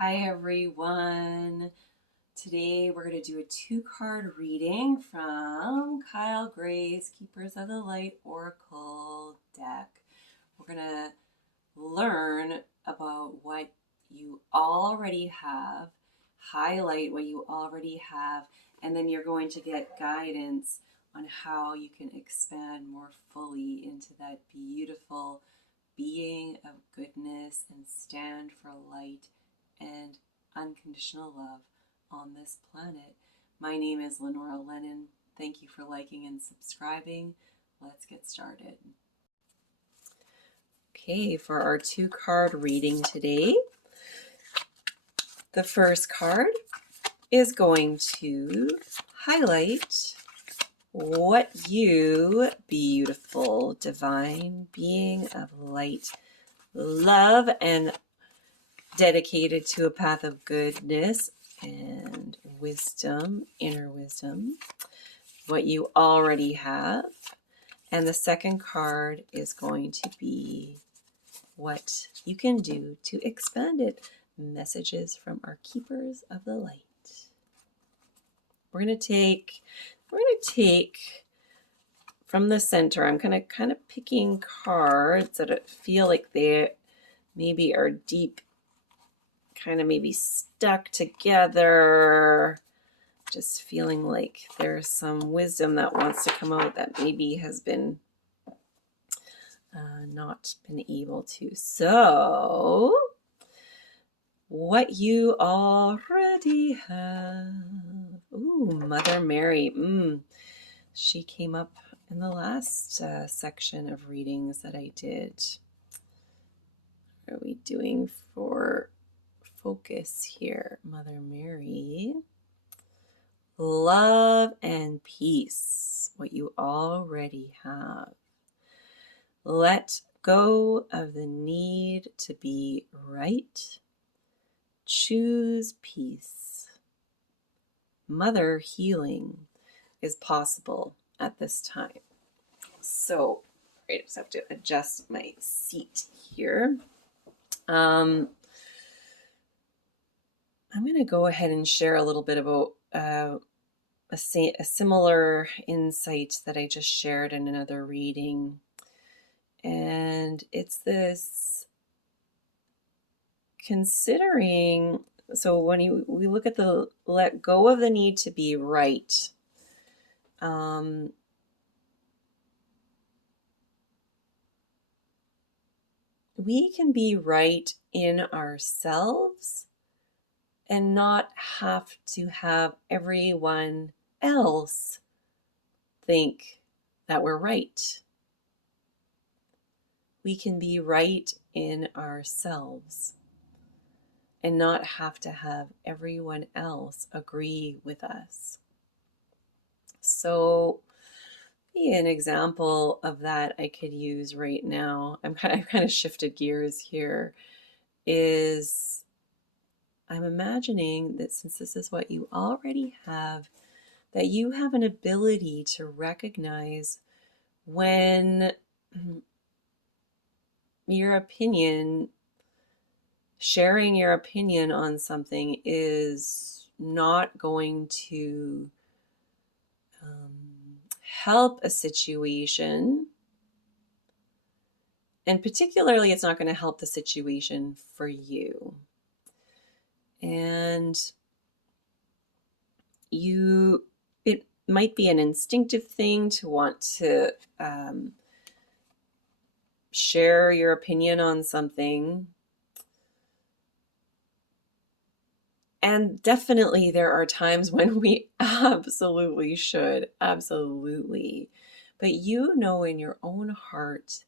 Hi everyone. Today we're going to do a two-card reading from Kyle Gray's Keepers of the Light Oracle deck. We're going to learn about what you already have, highlight what you already have, and then you're going to get guidance on how you can expand more fully into that beautiful being of goodness and stand for light and unconditional love on this planet. My name is Lenora Lennon. Thank you for liking and subscribing. Let's get started. Okay, for our two-card reading today, the first card is going to highlight what you, beautiful, divine being of light, love, and dedicated to a path of goodness and wisdom, inner wisdom, what you already have. And the second card is going to be what you can do to expand it. Messages from our keepers of the light. We're going to take from the center. I'm kind of picking cards that feel like they maybe are deep, kind of maybe stuck together, just feeling like there's some wisdom that wants to come out that maybe has been not been able to. So, what you already have. Ooh, Mother Mary. She came up in the last section of readings that I did. What are we doing for focus here? Mother Mary. Love and peace, what you already have. Let go of the need to be right. Choose peace. Mother healing is possible at this time. So, I just have to adjust my seat here. I'm going to go ahead and share a little bit about a similar insight that I just shared in another reading. And it's this considering, so when we look at the let go of the need to be right, we can be right in ourselves and not have to have everyone else think that we're right. We can be right in ourselves and not have to have everyone else agree with us. So, an example of that I could use right now, I've kind of shifted gears here, is I'm imagining that since this is what you already have, that you have an ability to recognize when your opinion, sharing your opinion on something is not going to help a situation. And particularly, it's not going to help the situation for you. And it might be an instinctive thing to want to share your opinion on something. And definitely there are times when we absolutely should, absolutely. But you know in your own heart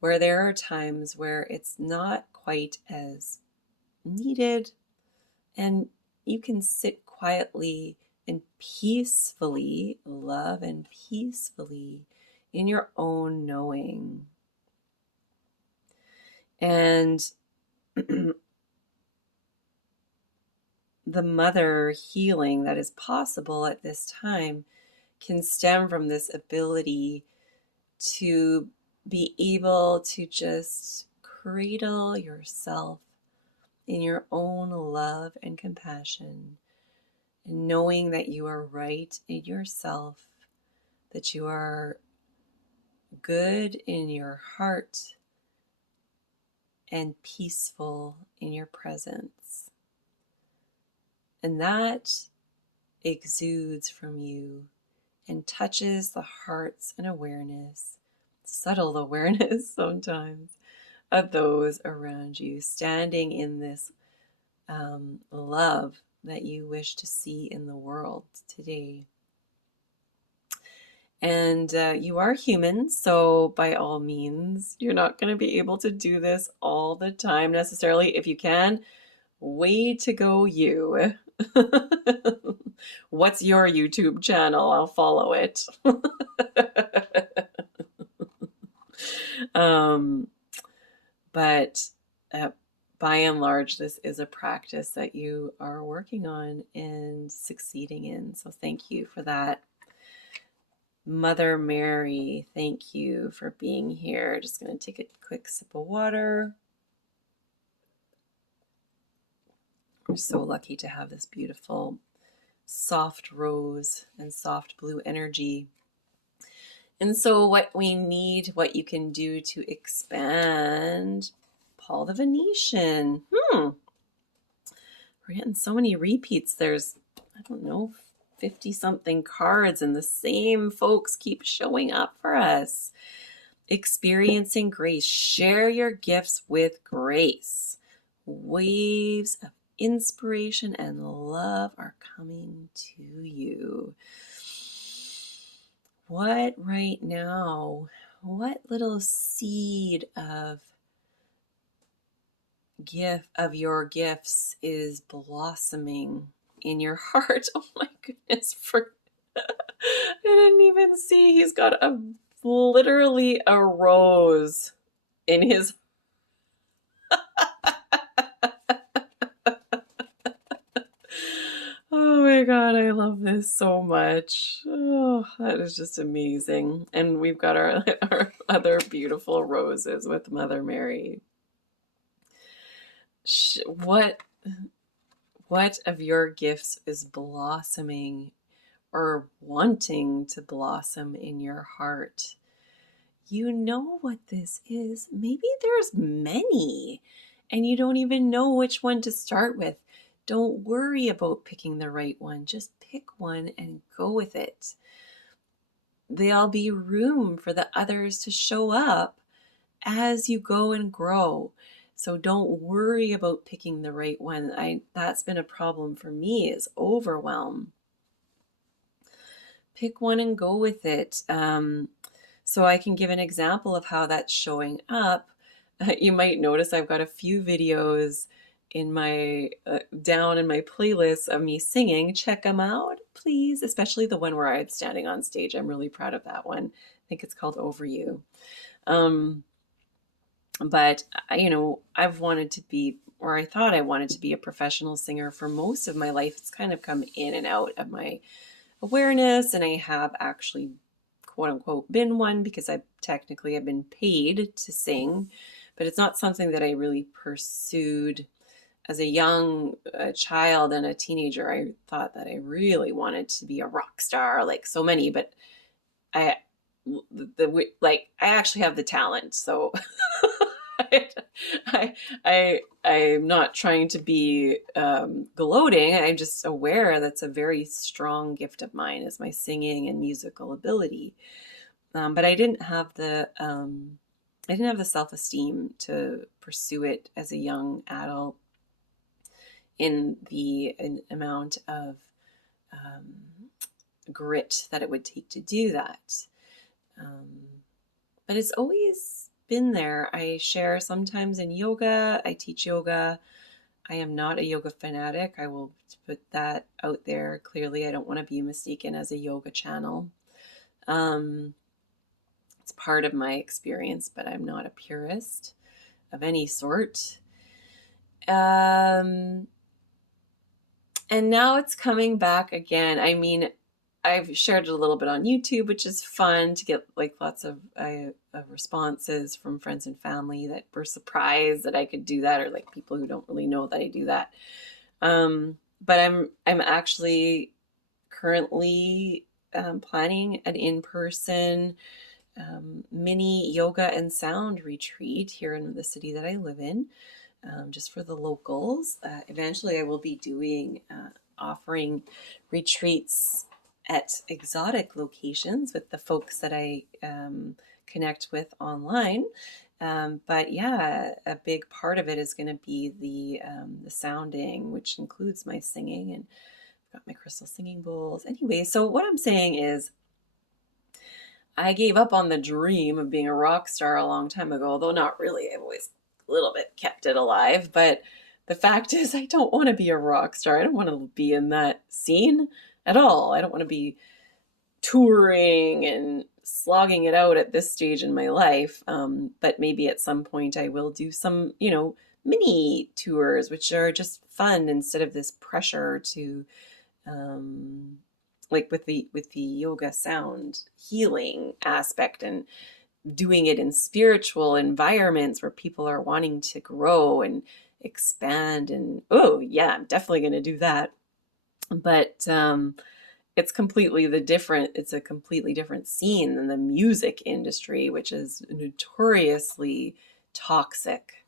where there are times where it's not quite as needed, and you can sit quietly and peacefully, love and peacefully in your own knowing. And the mother healing that is possible at this time can stem from this ability to be able to just cradle yourself in your own love and compassion, and knowing that you are right in yourself, that you are good in your heart and peaceful in your presence. And that exudes from you and touches the hearts and awareness, subtle awareness sometimes, of those around you, standing in this love that you wish to see in the world today. And you are human, so by all means, you're not going to be able to do this all the time necessarily. If you can, way to go, you. What's your YouTube channel? I'll follow it. But by and large, this is a practice that you are working on and succeeding in. So thank you for that. Mother Mary, thank you for being here. Just going to take a quick sip of water. We're so lucky to have this beautiful soft rose and soft blue energy. And so what we need, what you can do to expand Paul the Venetian. We're getting so many repeats. There's, I don't know, 50 something cards, and the same folks keep showing up for us. Experiencing grace. Share your gifts with grace. Waves of inspiration and love are coming to you. What right now, what little seed of your gifts is blossoming in your heart? Oh my goodness, I didn't even see he's got literally a rose in his Oh my God, I love this so much. Oh, that is just amazing. And we've got our other beautiful roses with Mother Mary. What of your gifts is blossoming or wanting to blossom in your heart? You know what this is. Maybe there's many and you don't even know which one to start with. Don't worry about picking the right one. Just pick one and go with it. There'll be room for the others to show up as you go and grow. So don't worry about picking the right one. That's been a problem for me, is overwhelm. Pick one and go with it. So I can give an example of how that's showing up. You might notice I've got a few videos in my down in my playlist of me singing. Check them out, please. Especially the one where I'm standing on stage. I'm really proud of that one. I think it's called Over You. But I've wanted to be, or I thought I wanted to be, a professional singer for most of my life. It's kind of come in and out of my awareness, and I have actually, quote unquote, been one because I've been paid to sing, but it's not something that I really pursued. As a young child and a teenager, I thought that I really wanted to be a rock star, like so many, but I actually have the talent. So I'm not trying to be gloating. I'm just aware that's a very strong gift of mine, is my singing and musical ability. But I didn't have the self-esteem to pursue it as a young adult in the amount of grit that it would take to do that. But it's always been there. I share sometimes in yoga. I teach yoga. I am not a yoga fanatic. I will put that out there clearly. I don't want to be mistaken as a yoga channel. It's part of my experience, but I'm not a purist of any sort. And now it's coming back again. I mean, I've shared it a little bit on YouTube, which is fun to get like lots of responses from friends and family that were surprised that I could do that, or like people who don't really know that I do that. But I'm actually currently planning an in-person mini yoga and sound retreat here in the city that I live in, just for the locals. Eventually, I will be doing offering retreats at exotic locations with the folks that I connect with online. But yeah, a big part of it is going to be the sounding, which includes my singing, and I've got my crystal singing bowls. Anyway, so what I'm saying is, I gave up on the dream of being a rock star a long time ago, although not really. I've always a little bit kept it alive. But the fact is, I don't want to be a rock star. I don't want to be in that scene at all. I don't want to be touring and slogging it out at this stage in my life. But maybe at some point I will do some, mini tours, which are just fun instead of this pressure to, like with the yoga sound healing aspect, and doing it in spiritual environments where people are wanting to grow and expand. And oh yeah, I'm definitely going to do that. But it's a completely different scene than the music industry, which is notoriously toxic.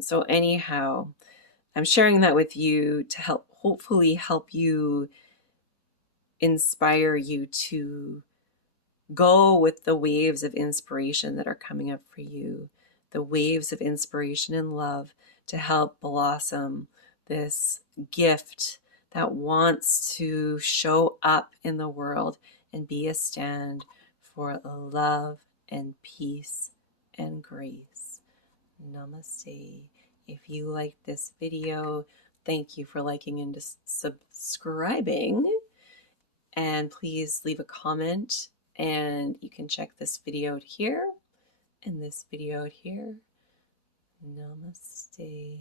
So anyhow, I'm sharing that with you to hopefully help you, inspire you to go with the waves of inspiration that are coming up for you, the waves of inspiration and love, to help blossom this gift that wants to show up in the world and be a stand for love and peace and grace. Namaste. If you liked this video, thank you for liking and subscribing. And please leave a comment, and you can check this video out here and this video out here. Namaste.